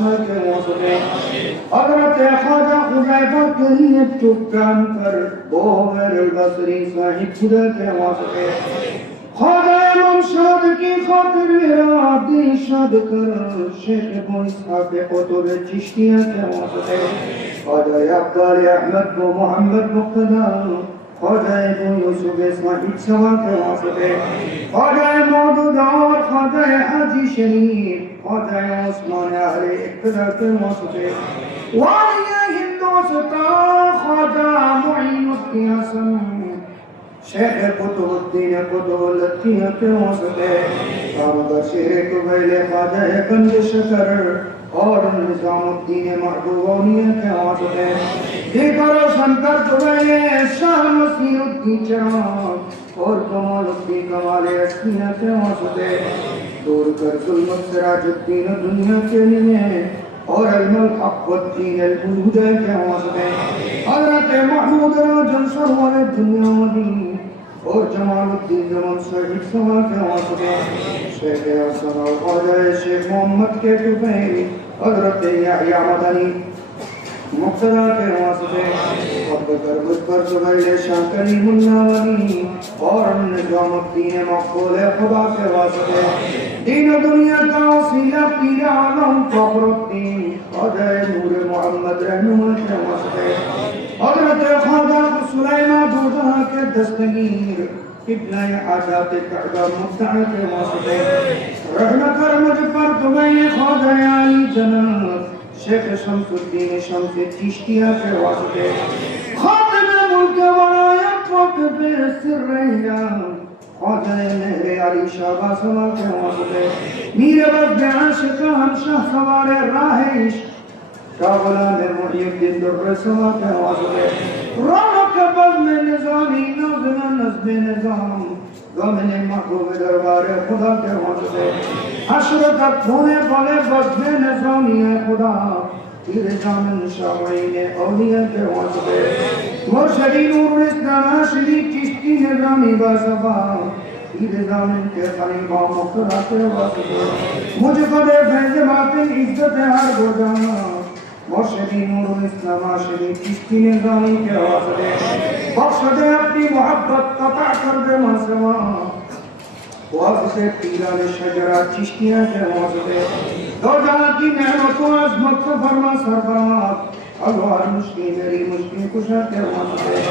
سمجھ موت میں حضرت خواجہ حذیفہ کریت چکان پر بوہر البصری صاحب خدا کے واسطے خواجہ امام شاد کی خاطر میرا دیشاد کر شیخ ابو اسحاق قطب چشتیہ کے واسطے خواجہ عبدال احمد و محمد مقتدہ خواجہ شبه صدیق سواد واسطه خدای مودودار خدای حجی شنیر خدای عثمان اهل اقتدرت واسطه ولی هندوستا خدا معین الدین شعر قطب الدین قطب لطیہ کے حسدے کامگر شعر قبیل خادہ بند شکر اور نظام الدین محبوبونی کے حسدے دیگر و سنکر قبیل شاہ مسیر الدین چراغ اور کمال الدین کمال اسکینہ کے حسدے دور کر ظلمت سراج الدین دنیا کے لیے اور الملک اقوت دین الوجود کے حسدے حضرت محمود راجن سروائے دنیا مدین دنیا محمد حضرت خواجہ سلیمہ دوزہ کے دستگیر ابني آزاد کعبہ مفتعت واسطے رحمہ کر مجھ پر تمہیں خود عیالی جنم شیخ شمس الدین شمس چشتیہ کے واسطے خاتم ملک ولایت وقت بے سر ریان خاتم مہر علی شابہ سما کے واسطے میرے وقت عاشق ہم شاہ سوار راہ عشق شاہ غلام محی الدین در سما کے واسطے رحمہ نظامی نوزنا نزد نظام زمین محبوب دربار خدا کے واسطے حشر تک ہونے والے بزد نظامی ہے خدا پیر جامن شاہین اولیاء کے واسطے وہ شری نور اسلام شری چشتی نظامی باصفا پیر جامن کے خلیفہ مقتدا کے واسطے مجھ کو دے فیض باطن عزت ہر گو جانا مرشدي نور الإسلام مرشدي كشتي نظامي كواسدي مرشدي أبني محبت قطع كرد مسوا وافسه پیران شجرات چشتیاں کے موجودے دو جہاں کی نعمت و عظمت کو فرما سرفراز الوار مشکل میری مشکل کشا کے موجودے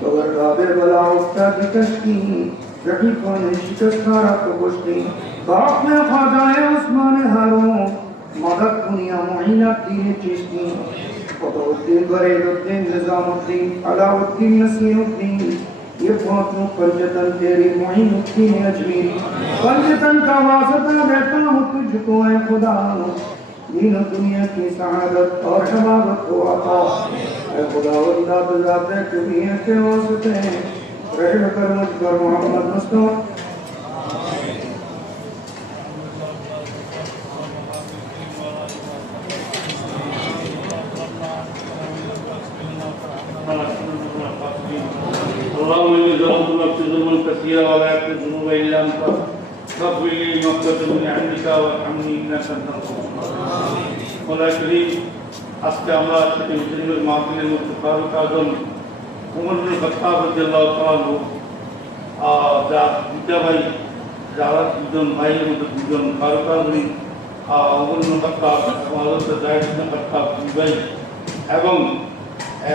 تو گردابے بلا افتا کی تشکین رقیقوں نے شکست کھارا کو گشتی باپ میں خواجہ عثمان ہاروں مدد دنیا معینہ دین چشتی قطر الدین بریل الدین نظام الدین علا الدین نسیم الدین یہ پانچوں پنجتن تیری معین الدین اجمیر پنجتن کا واسطہ بیتا ہوں تجھ کو اے خدا۔ دین دنیا کی سعادت اور حمامت کو عطا اے خدا واللہ بذات ہے تمہیں ایسے واسطے رحم کر مجھ کر محمد مصطفیٰ۔ ظلما كثيرا ولا يغفر الذنوب الا انت فاغفر لي مغفرة من عندك وارحمني انك انت الغفور مولا করিম আজকে আমরা সাথে মুসলিমের মাহফিলের মধ্যে ফারুক আজম উমর বিন খাত্তাব রাদিয়াল্লাহু তাআলা আহ যা দুটা ভাই যারা দুজন ভাইয়ের মধ্যে দুজন ফারুক আজম আহ উমর বিন খাত্তাব এবং হযরত জায়েদ বিন খাত্তাব দুই ভাই এবং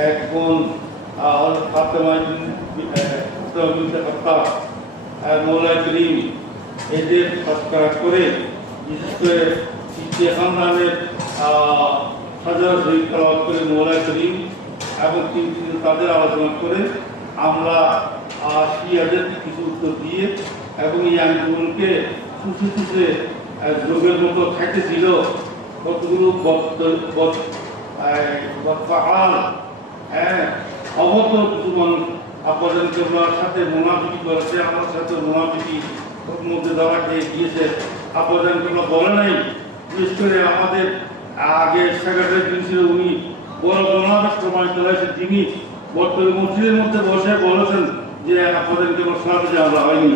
এক বোন আর ফাতেমা খাত্তাব করিম বিশেষ করে ইস্তে খানদানের হাজার শরীফ তালাবাদ করে মৌলা করিম এবং তাদের আলোচনা করে আমরা শিয়াদের কিছু উত্তর দিয়ে এবং এই আন্দোলনকে সুসে সুসে যোগের মতো খাইতেছিল কতগুলো বদপাহাল হ্যাঁ অবত কিছু মানুষ আপনাদের কেবলার সাথে মোনাফিকি করেছে আমার সাথে মোনাফিকি মধ্যে ধরা খেয়ে গিয়েছে। আপনাদের কেবলা বলে নাই বিশেষ করে আমাদের আগে সেক্রেটারি ছিল উনি বড় মোনাফিক প্রমাণিত হয়েছে তিনি। বর্তমানে মসজিদের মধ্যে বসে বলেছেন যে আপনাদের কেবল শোনাতে আমরা হয়নি।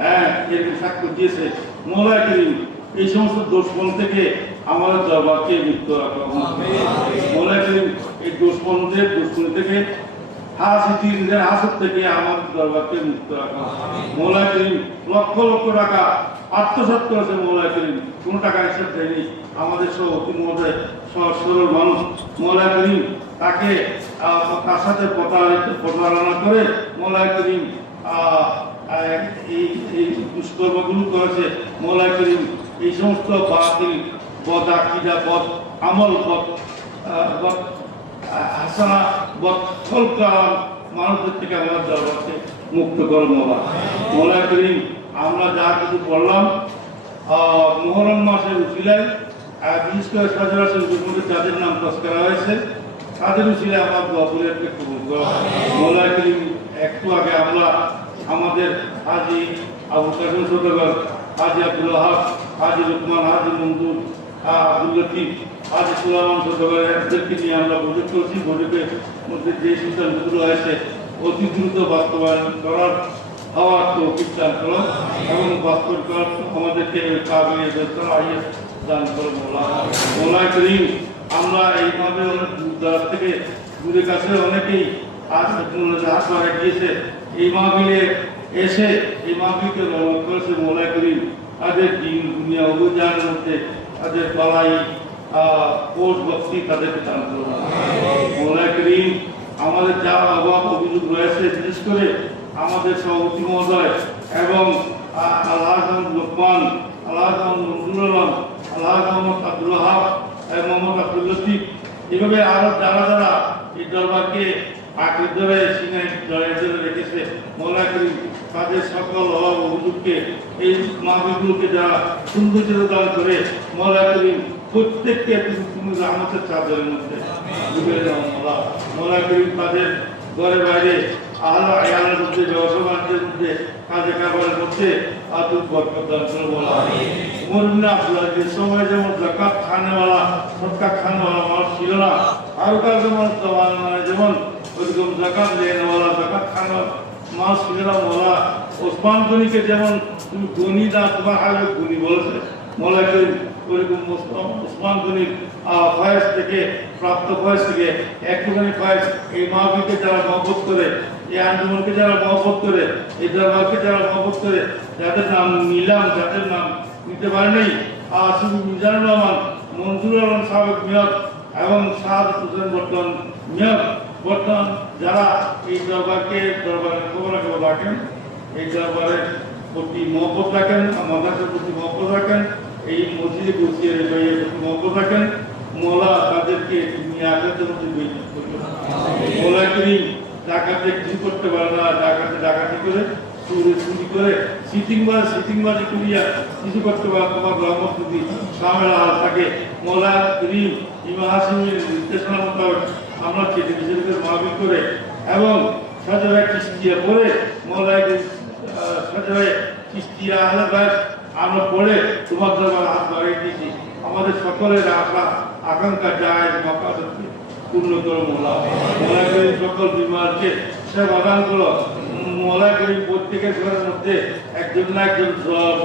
হ্যাঁ এরকম সাক্ষ্য দিয়েছে মোলাই করিম। এই সমস্ত দোষপণ থেকে আমাদের দরবারকে মুক্ত রাখো মনে করি এই দুশ্মনদের দুশ্মন থেকে হাসিদের হাসত থেকে আমাদের দরবারকে মুক্ত রাখো। মৌলা করিম লক্ষ লক্ষ টাকা আত্মসাৎ করেছে মৌলা করিম। কোনো টাকা হিসাব দেয়নি। আমাদের সব অতি মহোদয় সরল মানুষ। মৌলা করিম তাকে তার সাথে প্রতারিত প্রতারণা করে মৌলা করিম এই এই দুষ্কর্মগুলো করেছে। মৌলা করিম এই সমস্ত বাতিল বদ আকিদা বদ আমল বদ হাসানা বৎসল কালাম মানুষের থেকে আমার দরবারকে মুক্ত করো মোলা মোলা করিম আমরা যা কিছু আহ, মোহরম মাসের উচিলায় বিশেষ করে সচরাচর মধ্যে যাদের নাম পাস করা হয়েছে। তাদের উচিলে আমার বাবুলেরকে কবুল করো। মোলা করিম একটু আগে আমরা আমাদের হাজি আবু কাসিম সদগর হাজি আব্দুল হাজি রুকমান হাজি মঞ্জুর আব্দুল আজ সুলামান সদগরদেরকে নিয়ে আমরা বৈঠক করছি বৈঠকের মধ্যে যে সিদ্ধান্তগুলো হয়েছে অতি দ্রুত বাস্তবায়ন করার হওয়ার তো দান করো। এবং বাস্তব করার আমাদেরকে কাবিলে বেতন আইয়ে দান করো মোলা। মোলা করিম, আমরা এইভাবে অনেক দূর দূরান্ত থেকে দূরে কাছে অনেকেই আজ হাত বাড়ে গিয়েছে। এই মাহবিলে এসে এই মাহবিলকে রহমত করেছে মোলা করিম। তাদের দিন, দুনিয়া, অভিযানের মধ্যে তাদের পালাই কোর্ট ভক্তি তাদেরকে দান করিম, আমাদের যা অভাব অভিযোগ রয়েছে, বিশেষ করে আমাদের সভাপতি মহোদয় এবং আল্লাহ লোকমান, আল্লাহ মঞ্জুর আলম, আল্লাহ মোহাম্মদ আব্দুল হাব মোহাম্মদ আব্দুল লতিফ। এভাবে আরও যারা যারা এই দরবারকে আঁকড়ে ধরে সিনাই ধরে রেখেছে মোলা করিম তাদের সকল অভাব অভিযোগকে এই মাহবিগুলোকে যারা সৌন্দর্য দান করে মোলা করিম প্রত্যেককে তুমি রহমতের চাদরের মধ্যে ডুবে দাও মোলা। মোলা করিম তাদের ঘরে বাইরে আল্লাহ আল্লাহর মধ্যে ব্যবসা বাণিজ্যের মধ্যে কাজে কারবারের মধ্যে আতুর বরকত করে বলা মরুন আব্দুল্লাহ যে সময় যেমন জাকাত খানেওয়ালা সৎকা খানেওয়ালা মানুষ ছিল না, আর কার যেমন মানে যেমন ওইরকম জাকাত লেনেওয়ালা জাকাত খানেওয়ালা মানুষ ছিল না মোলা ওসমান গনিকে যেমন তুমি গনি না তোমার আগে গনি বলেছে মোলা করিম ওইরকম ওসমান- গনির ফয়েজ থেকে, প্রাপ্ত ফয়েজ থেকে একটুখানি ফয়েজ এই মাহবিকে যারা মহব্বত করে, এই আন্দোলনকে যারা মহব্বত করে, এই দরবারকে যারা মহব্বত করে, যাদের নাম নিলাম, যাদের নাম নিতে পারেনি আর শুধু মিজানুর রহমান মঞ্জুর আলম সাবেক মেয়র এবং সাদ হোসেন বর্তমান মেয়র। বর্তমান যারা এই দরবারকে, দরবারের খবর খবর রাখেন, এই দরবারের প্রতি মহব্বত রাখেন মাদ্রাসার প্রতি মহব্বত রাখেন, এই মসজিদে বসিয়ে ভাইয়ের প্রতি মহব্বত রাখেন। মোলা তাদেরকে বৈঠক করবে মোলা করিম ডাকাতে কিছু করতে পারে না ডাকাতে ডাকাতি করে, চুরি চুরি করে সিটিং বাজ সিটিং বাজি করিয়া কিছু করতে পারে তোমার রহমত যদি সামনে থাকে। মোলা করিম ইমা হাসিমের নির্দেশনা মোতাবেক চেটে বিশেষ মাহবিল করে এবং সজয় কিস্তিয়া পরে মোলাকে সজয় কিস্তিয়া আলাদা আমরা পড়ে তোমার দরবার হাত বাড়িয়ে দিয়েছি। আমাদের সকলের আশা আকাঙ্ক্ষা যায় মকাশকে পূর্ণ করো মোলা। মোলা করি সকল বিমারকে সে দান করো মোলা করি প্রত্যেকের ঘরের মধ্যে একজন না একজন জ্বর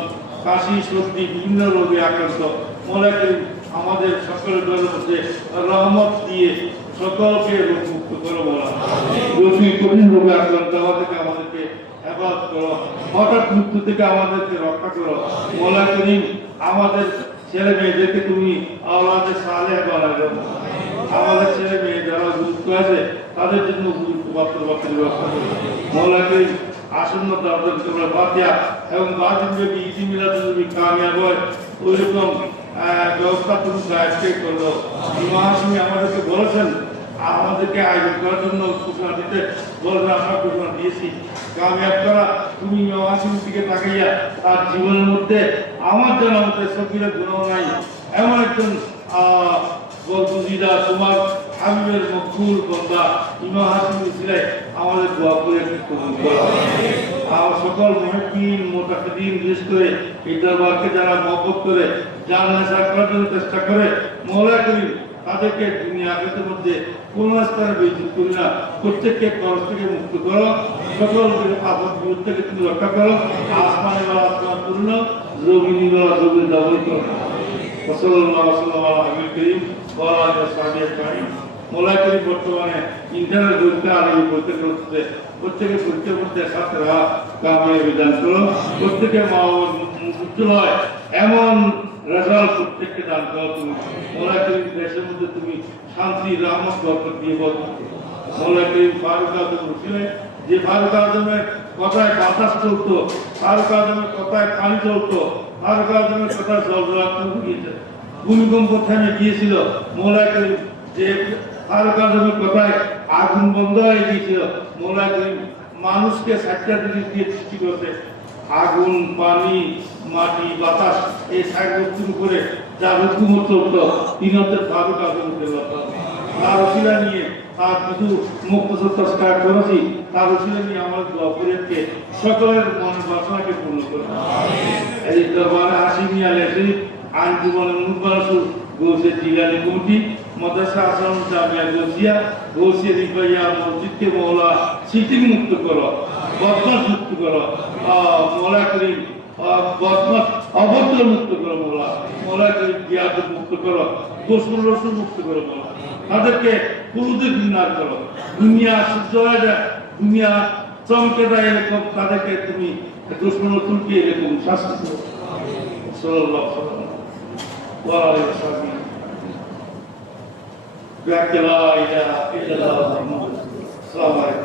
কাশি, সর্দি, বিভিন্ন রোগে আক্রান্ত। মোলা করি আমাদের সকলের ঘরের মধ্যে রহমত দিয়ে সকলকে রোগ মুক্ত করো রোগী কঠিন রোগে আক্রান্ত আমাদেরকে হেফাজত করো। হঠাৎ মৃত্যু থেকে আমাদেরকে রক্ষা করো। মোলা করিম আমাদের ছেলে মেয়েদেরকে তুমি আওলাদের সালে বানাবে আমাদের ছেলে মেয়ে যারা গুরুত্ব আছে, তাদের জন্য গুরুত্ব পাত্র পাত্রের ব্যবস্থা করো। মোলা করিম আসন্ন দাবদার তোমরা এবং বাদিন যদি ইতি মিলাদ যদি কামিয়াব হয়, ওইরকম ব্যবস্থা তুমি আজকে করল মহাসমি আমাদেরকে বলেছেন আমাদেরকে আয়োজন করার জন্য ঘোষণা দিতে বলবে, আমরা ঘোষণা দিয়েছি। কামিয়াব করা তুমি মহাসমির দিকে তাকাইয়া তার জীবনের মধ্যে আমার জানার মধ্যে সকিরা গুণ নাই। এমন একজন, আহ বলবুজিদা তোমার ইমা হাসিম আমাদের দোয়া করে আর সকল মহিদিন মোটাকিদিন বিশেষ করে এই যারা মহব্বত করে যার চেষ্টা করে মহলা করি তাদেরকে দুনিয়া আগের মধ্যে কোন স্থানে বিদ্যুৎ করি না। প্রত্যেককে খরচ থেকে মুক্ত করো। সকল আপদ বিরুদ্ধ থেকে তুমি রক্ষা করো। আসমানে বেলা আসমান পূর্ণ। জমিনি বেলা জমিন দবল করো। বর্তমানে ইন্টারনেট আর এই করতে প্রত্যেকে পড়তে পড়তে ছাত্ররা কামিয়ে বিধান করো। প্রত্যেকে মা উজ্জ্বল হয়। এমন রেজাল্ট প্রত্যেককে দান করো তুমি। মোলা করিম, দেশের মধ্যে তুমি শান্তি, রহমত, বরকত দিয়ে বল মোলা করিম ফারুক আজম ছিলেন যে ফারুক আজমের কথায় বাতাস চলতো, ফারুক আজমের কথায় পানি চলতো, ফারুক আজমের কথায় জল গিয়েছে ভূমিকম্প থেমে গিয়েছিল। মোলা করিম, যে ফারুক আজমের কথায় আগুন বন্ধ হয়ে গিয়েছিল মোলা করিম মানুষকে জিনিস দিয়ে সৃষ্টি করতে আগুন, পানি, মাটি, বাতাস, এই সাইড করে যা হুকুমত চলত তিন হচ্ছে ফারুক আজমকে তার ওসিলা নিয়ে তার কিছু মুক্ত সত্য স্টার্ট করেছি। তার ওসিলা নিয়ে আমার দোয়াপুরেরকে সকলের মনের বাসনাকে পূর্ণ করে এই দরবারে হাসি মিয়া লেখি আইন জীবনের মুখবাসু গৌসে জিলানি কমিটি, মাদ্রাসা আসাম জামিয়া গৌসিয়া গৌসিয়া রিফাইয়া মসজিদকে মহলা সিটিং মুক্ত করো। বদমাস মুক্ত করো আহ, মৌলা করিম আহ, বদমাস অভদ্র মুক্ত করো মৌলা মৌলা করিম বিয়াদ মুক্ত করো দোষর রসুন মুক্ত করো মৌলা তাদেরকে পুরুদে ঘৃণার করো দুনিয়া সূর্য হয়ে যায় দুনিয়া চমকে দেয় এরকম তাদেরকে তুমি দুশ্মন তুলকে এরকম শাস্তি করো সাল্লাল্লাহু আলাইহি ওয়াসাল্লাম ওয়া আলিহি ওয়াসাহবিহি بحق لا اله الا الله محمد رسول الله السلام عليكم